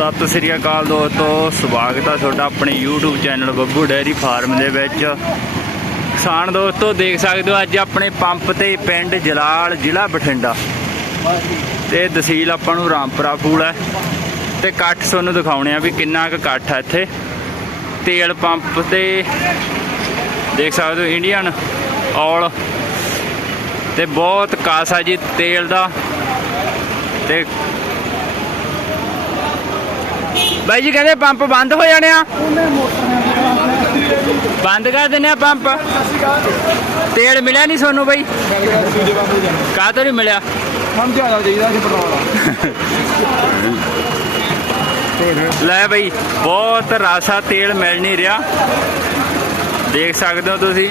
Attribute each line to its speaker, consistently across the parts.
Speaker 1: ਸਤਿ ਸ੍ਰੀ ਅਕਾਲ ਦੋਸਤੋ, ਸਵਾਗਤ ਹੈ ਤੁਹਾਡਾ ਆਪਣੇ YouTube channel Babbu dairy farm ਦੇ ਵਿੱਚ। ਕਿਸਾਨ ਦੋਸਤੋ, ਦੇਖ ਸਕਦੇ ਹੋ ਅੱਜ ਆਪਣੇ ਪੰਪ ਤੇ ਪਿੰਡ ਜਲਾਲ ਜ਼ਿਲ੍ਹਾ ਬਠਿੰਡਾ। ਤੇ ਤਹਿਸੀਲ ਆਪਾਂ ਨੂੰ ਰਾਮਪੁਰਾ ਫੂਲ ਹੈ। ਤੇ ਇਕੱਠ ਤੁਹਾਨੂੰ ਦਿਖਾਉਣੇ ਆ ਵੀ ਕਿੰਨਾ ਕੁ ਇਕੱਠ ਹੈ ਇੱਥੇ। ਤੇਲ ਪੰਪ ਤੇ ਦੇਖ ਸਕਦੇ ਹੋ ਇੰਡੀਅਨ ਔਲ ਤੇ ਬਹੁਤ ਕਾਸ ਕਾਸਾ ਜੀ ਤੇਲ ਦਾ। ਤੇ ਬਾਈ ਜੀ ਕਹਿੰਦੇ ਪੰਪ ਬੰਦ ਹੋ ਜਾਣੇ ਆ। ਬੰਦ ਕਰ ਦਿੰਨੇ ਆ ਪੰਪ। ਤੇਲ ਮਿਲਿਆ ਨਹੀਂ ਤੁਹਾਨੂੰ ਬਾਈ? ਕਾਹ ਤੋਂ ਨਹੀਂ ਮਿਲਿਆ?
Speaker 2: ਸਾਨੂੰ ਚਾਹੀਦਾ ਸੀ ਪੈਟਰੋਲ
Speaker 1: ਲੈ ਬਾਈ, ਬਹੁਤ ਰਾਸਾ ਤੇਲ ਮਿਲ ਨਹੀਂ ਰਿਹਾ। ਦੇਖ ਸਕਦੇ ਹੋ ਤੁਸੀਂ।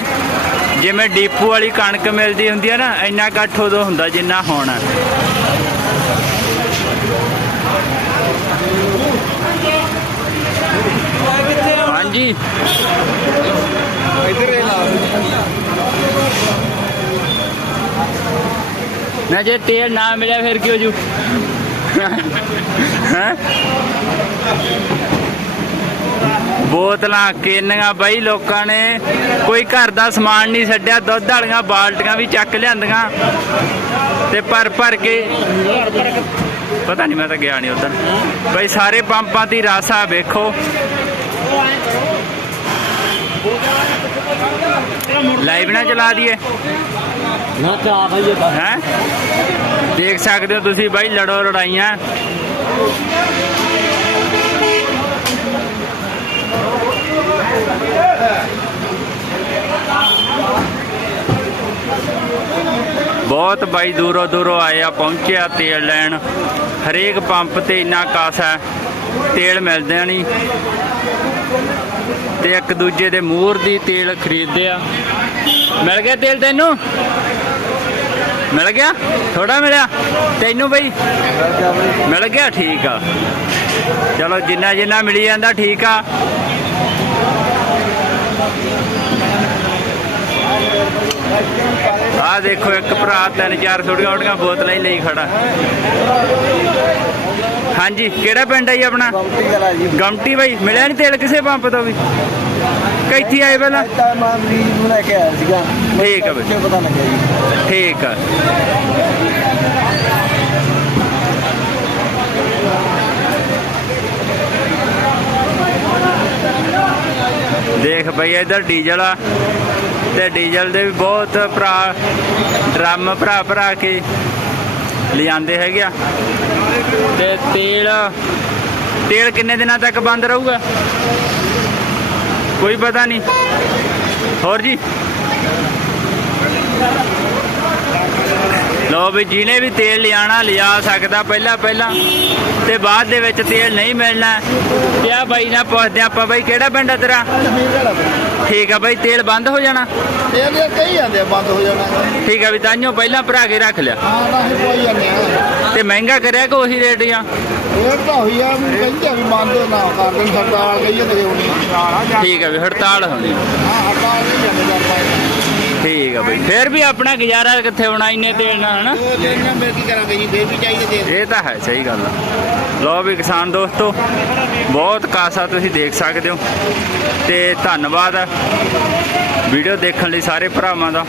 Speaker 1: ਜਿਵੇਂ ਡੀਪੂ ਵਾਲੀ ਕਣਕ ਮਿਲਦੀ ਹੁੰਦੀ ਹੈ ਨਾ, ਇੰਨਾ ਇਕੱਠ ਉਦੋਂ ਹੁੰਦਾ ਜਿੰਨਾ ਹੋਣਾ ਹੈ ਹਾਂਜੀ
Speaker 2: ਇਹ ਲਾ
Speaker 1: ਨਾ ਜੇ ਤੇਲ ਨਾ ਮਿਲਿਆ ਫਿਰ ਕੀ ਹੋ ਜੂ? ਹੈਂ? ਬੋਤਲਾਂ ਕੇਨੀਆਂ ਬਾਈ ਲੋਕਾਂ ਨੇ। ਕੋਈ ਘਰ ਦਾ ਸਮਾਨ ਨਹੀਂ ਛੱਡਿਆ, ਦੁੱਧ ਵਾਲੀਆਂ ਬਾਲਟੀਆਂ ਵੀ ਚੱਕ ਲਿਆਂਦੀਆਂ। ਤੇ ਭਰ ਭਰ ਕੇ ਪਤਾ ਨਹੀਂ ਮੈਂ ਤਾਂ ਗਿਆ ਨਹੀਂ ਉਧਰ। ਬਾਈ ਸਾਰੇ ਪੰਪਾਂ ਦੀ ਰਾਸਾ ਵੇਖੋ। ਲਾਈਵ ਨਾ ਚਲਾ ਦਈਏ।
Speaker 2: ਨਾ ਚਾ ਭਾਈ ਇਹ
Speaker 1: ਹੈ? ਦੇਖ ਸਕਦੇ ਹੋ ਤੁਸੀਂ ਬਾਈ ਲੜੋ ਲੜਾਈਆਂ। ਬਹੁਤ ਬਾਈ ਦੂਰੋਂ ਦੂਰੋਂ ਆਏ ਆ ਪਹੁੰਚਿਆ ਤੇਲ ਲੈਣ। ਹਰੇਕ ਪੰਪ ਤੇ ਇੰਨਾ ਕਾਸਾ ਤੇਲ ਮਿਲਦੇ ਨਹੀਂ। ਤੇ ਇੱਕ ਦੂਜੇ ਦੇ ਮੂਹਰ ਦੀ ਤੇਲ ਖਰੀਦਦੇ ਆ। ਮਿਲ ਗਿਆ ਤੇਲ ਤੈਨੂੰ? ਮਿਲ ਗਿਆ? ਥੋੜਾ ਮਿਲਿਆ? ਤੈਨੂੰ ਬਈ? ਮਿਲ ਗਿਆ, ਠੀਕ ਆ। ਚਲੋ ਜਿੰਨਾ ਜਿੰਨਾ ਮਿਲੀ ਜਾਂਦਾ, ਠੀਕ ਆ। ਆ ਦੇਖੋ ਇੱਕ ਭਰਾ ਤਿੰਨ ਚਾਰ ਛੋਟੀਆਂ ਛੋਟੀਆਂ ਬੋਤਲਾਂ ਹੀ ਲਈ ਖੜਾ। ਹਾਂਜੀ ਕਿਹੜਾ ਪਿੰਡ ਹੈ ਜੀ ਆਪਣਾ?
Speaker 2: ਕੰਪਨੀ ਵਾਲਾ ਜੀ
Speaker 1: ਗਮਟੀ ਬਾਈ ਮਿਲਿਆ ਨਹੀਂ ਤੇਲ ਕਿਸੇ ਪੰਪ ਤੋਂ ਵੀ? ਕਿੱਥੇ ਆਏ ਪਹਿਲਾਂ?
Speaker 2: ਤਾਂ ਮੈਂ ਮਰੀਜ਼ ਨੂੰ ਲੈ ਕੇ ਆਇਆ ਸੀਗਾ।
Speaker 1: ਠੀਕ ਆ ਬਈ।
Speaker 2: ਕਿਉਂ ਪਤਾ ਲੱਗਿਆ ਜੀ।
Speaker 1: ਠੀਕ ਆ। ਦੇਖ ਬਈ ਇਧਰ ਡੀਜ਼ਲ ਆ। ਤੇ ਡੀਜ਼ਲ ਦੇ ਵੀ ਬਹੁਤ ਭਰਾ, ਡਰਮ ਭਰਾ ਭਰਾ ਕੇ ਲਿਆਂਦੇ ਹੈਗੇ ਆ। ਤੇ ਤੇਲ ਤੇਲ ਕਿੰਨੇ ਦਿਨਾਂ ਤੱਕ ਬੰਦ ਰਹੂਗਾ? ਕੋਈ ਪਤਾ ਨਹੀਂ। ਹੋਰ ਜੀ? ਲੋ ਵੀ ਜਿਹਨੇ ਵੀ ਤੇਲ ਲਿਆਣਾ, ਲਿਆ ਸਕਦਾ ਪਹਿਲਾਂ ਪਹਿਲਾਂ। ਤੇ ਬਾਅਦ ਦੇ ਵਿੱਚ ਤੇਲ ਨਹੀਂ ਮਿਲਣਾ। ਤੇ ਆ ਬਾਈ ਨਾਲ ਪੁੱਛਦੇ ਆਪਾਂ, ਬਾਈ ਕਿਹੜਾ ਪਿੰਡ ਆ ਤੇਰਾ? ਠੀਕ ਆ ਬਾਈ ਤੇਲ ਬੰਦ ਹੋ ਜਾਣਾ?
Speaker 2: ਇਹ ਦੇ ਕਈ ਜਾਂਦੇ ਆ, ਬੰਦ ਹੋ ਜਾਣਾ।
Speaker 1: ਠੀਕ ਆ ਵੀ ਤਾਂਿਓ ਪਹਿਲਾਂ ਭਰਾ ਕੇ ਰੱਖ ਲਿਆ।
Speaker 2: ਹਾਂ ਤਾਂ ਅਸੀਂ ਕੋਈ ਜਾਂਦੇ ਆ।
Speaker 1: ਤੇ ਮਹਿੰਗਾ ਕਰਿਆ ਕਿ ਉਹੀ ਰੇਟ ਆ
Speaker 2: ਇਹ ਤਾਂ ਹੋਈ ਆ ਮੈਨੂੰ ਕਹਿੰਦੇ ਆ ਵੀ ਬੰਦ ਨਾ ਕਰ ਦੇਣ ਸਰਕਾਰ ਕਹੀਏ ਤੇ ਹੋਣੀ।
Speaker 1: ਠੀਕ ਆ ਵੀ ਹੜਤਾਲ ਹੋਣੀ।
Speaker 2: ਹਾਂ ਹਟਾ ਨਹੀਂ ਜਾਂਦੇ ਕਰਦਾ
Speaker 1: ਠੀਕ ਆ ਬਾਈ। ਫਿਰ ਵੀ ਆਪਣਾ ਗੁਜ਼ਾਰਾ ਕਿੱਥੇ ਹੋਣਾ, ਇੰਨੇ ਤੇਲ ਨਾਲ, ਹਨਾ?
Speaker 2: ਉਹ ਲੈਣਾ ਮੈਂ ਕੀ ਕਰਾਂਗੇ ਜੀ ਫੇਰ ਵੀ ਚਾਹੀਦੇ ਦੇ
Speaker 1: ਇਹ ਤਾਂ ਹੈ, ਸਹੀ ਗੱਲ ਆ। ਲੋ ਵੀ ਕਿਸਾਨ ਦੋਸਤੋ, ਬਹੁਤ ਕਾਸਾ ਤੁਸੀਂ ਦੇਖ ਸਕਦੇ ਹੋ ਤੇ ਧੰਨਵਾਦ ਵੀਡੀਓ ਦੇਖਣ ਲਈ ਸਾਰੇ ਭਰਾਵਾਂ ਦਾ।